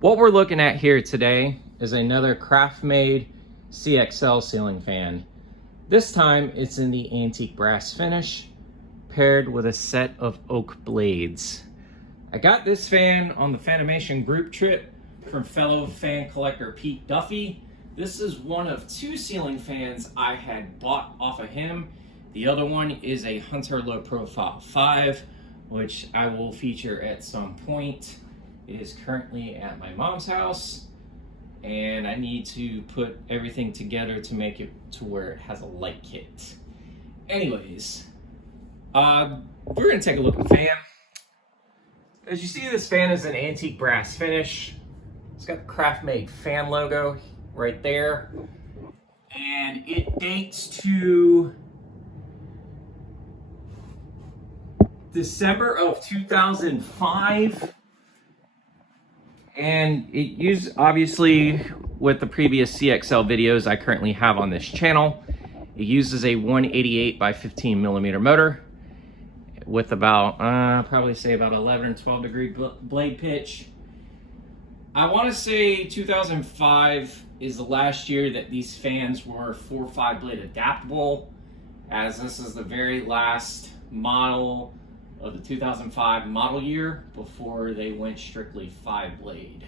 What we're looking at here today is another Craftmade CXL ceiling fan. This time it's in the antique brass finish paired with a set of oak blades. I got this fan on the Fanimation group trip from fellow fan collector Pete Duffy. This is one of two ceiling fans I had bought off of him. The other one is a Hunter Low Profile 5, which I will feature at some point. It is currently at my mom's house, and I need to put everything together to make it to where it has a light kit. Anyways, we're gonna take a look at the fan. As you see, this fan is an antique brass finish. It's got the Craftmade fan logo right there, and it dates to December of 2005. And it used, obviously, with the previous CXL videos I currently have on this channel, it uses a 188 by 15 millimeter motor with about, probably say about 11 or 12 degree blade pitch. I want to say 2005 is the last year that these fans were 4-5 blade adaptable, as this is the very last model of the 2005 model year before they went strictly 5 blade.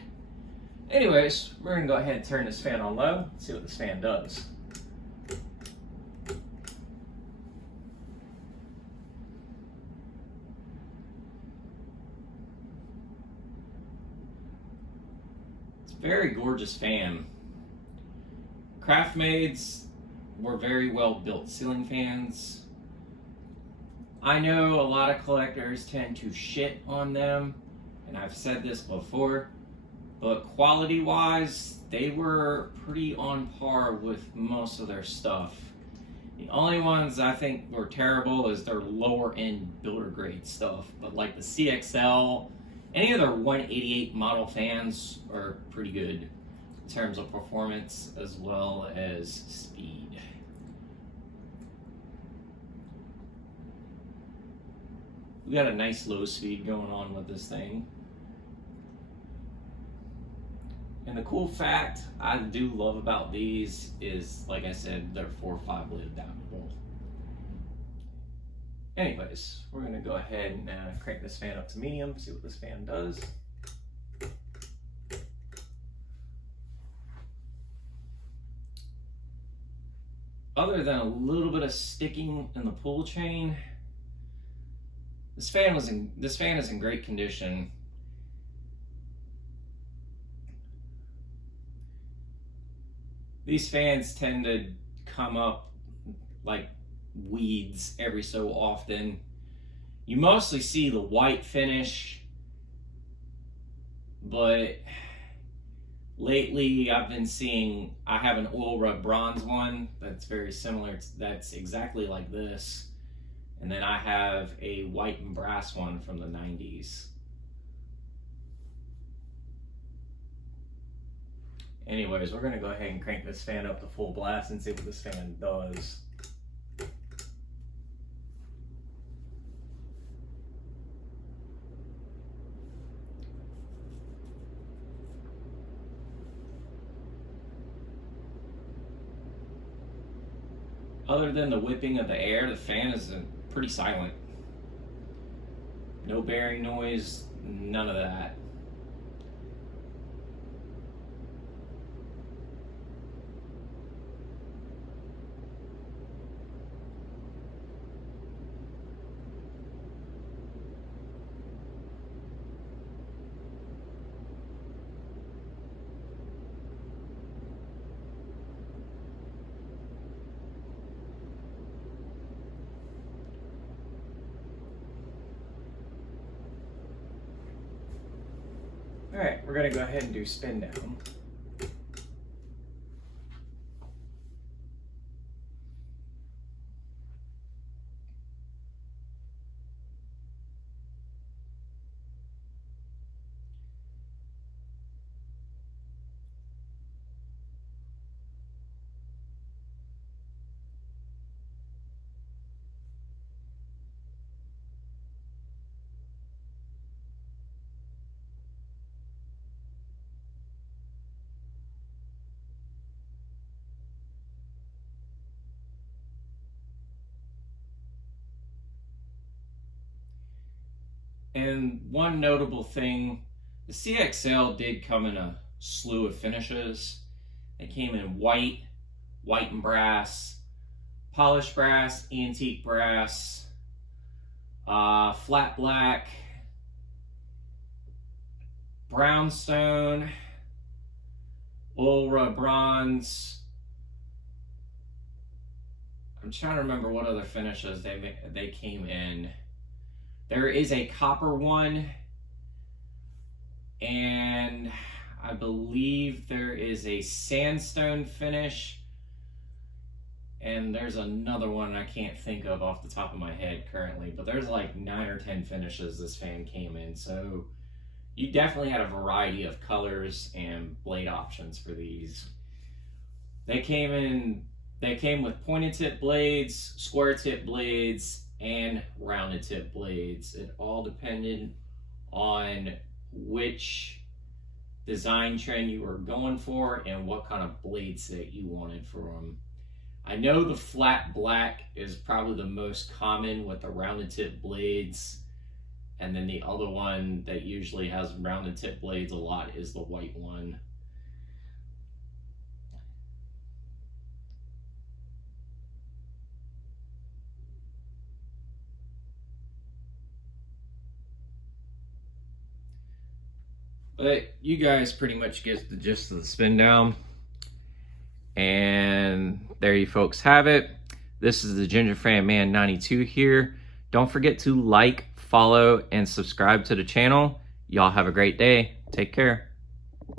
Anyways, we're gonna go ahead and turn this fan on low and see what this fan does. It's a very gorgeous fan. Craftmade's were very well built ceiling fans. I know a lot of collectors tend to shit on them, and I've said this before, but quality-wise, they were pretty on par with most of their stuff. The only ones I think were terrible is their lower-end builder-grade stuff, but like the CXL, any of their 188 model fans are pretty good in terms of performance as well as speed. We got a nice low speed going on with this thing. And the cool fact I do love about these is, like I said, they're 4-5 blade adaptable. Anyways, we're gonna go ahead and crank this fan up to medium, see what this fan does. Other than a little bit of sticking in the pull chain, this fan is in great condition. These fans tend to come up like weeds every so often. You mostly see the white finish, but lately I've been seeing, I have an oil rub bronze one that's very similar, that's exactly like this. And then I have a white and brass one from the 90s. Anyways, we're gonna go ahead and crank this fan up to full blast and see what this fan does. Other than the whipping of the air, the fan is pretty silent. No bearing noise, none of that. All right, we're gonna go ahead and do spin down. And one notable thing, the CXL did come in a slew of finishes. They came in white, white and brass, polished brass, antique brass, flat black, brownstone, Ulra bronze. I'm trying to remember what other finishes they came in. There is a copper one, and I believe there is a sandstone finish, and there's another one I can't think of off the top of my head currently, but there's like 9 or 10 finishes this fan came in, so you definitely had a variety of colors and blade options for these. They came with pointed tip blades, square tip blades, and rounded tip blades. It all depended on which design trend you were going for and what kind of blade set you wanted for them. I know the flat black is probably the most common with the rounded tip blades, and then the other one that usually has rounded tip blades a lot is the white one. But you guys pretty much get the gist of the spin down. And there you folks have it. This is the Ginger Fan Man 92 here. Don't forget to like, follow, and subscribe to the channel. Y'all have a great day. Take care.